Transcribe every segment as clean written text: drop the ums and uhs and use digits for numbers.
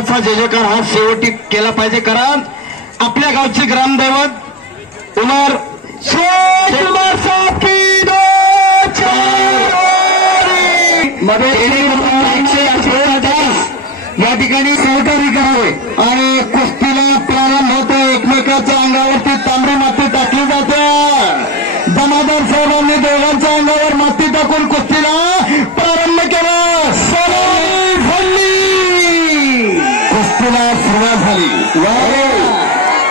महाराजाचा जय जयकार हा शेवटी केला पाहिजे. कारण आपल्या गावचे ग्रामदैवत उमर मध्ये 110 या ठिकाणी सहकार्य करावे आणि कुस्तीला प्रारंभ होतो. एकमेकाच्या अंगावरती तांबडी माती टाकली जाते. जमादार साहेबांनी दोघांच्या अंगावर माती टाकून कुस्तीला प्रारंभ केला. कुस्तीला सुरुवात झाली.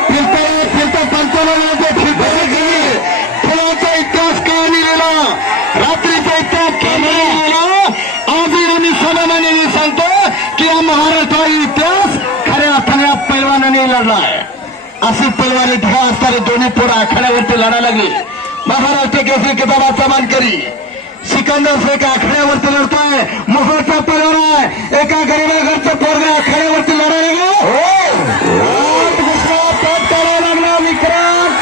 फिरता पंचावन्न खेळाचा इतिहास काय लिहिलेला, रात्रीचा इतिहास काय लिहिलेला. आजही मी समानाने सांगतो की या महाराष्ट्राचा इतिहास खऱ्या अर्थाने पैलवानाने लढला आहे. अशी पैलवानी ढा असणारे दोन्ही पोरं आखाड्यावरती लढायला लागली. महाराष्ट्र केसरी किताबाचा मानकरी सिकंदर शेख आखाड्यावरती लढतोय. मोहरचा पैलवान आहे. एका गरीबा घरचं पोरगा आखाड्यावरती लढायला लागला. विक्रांत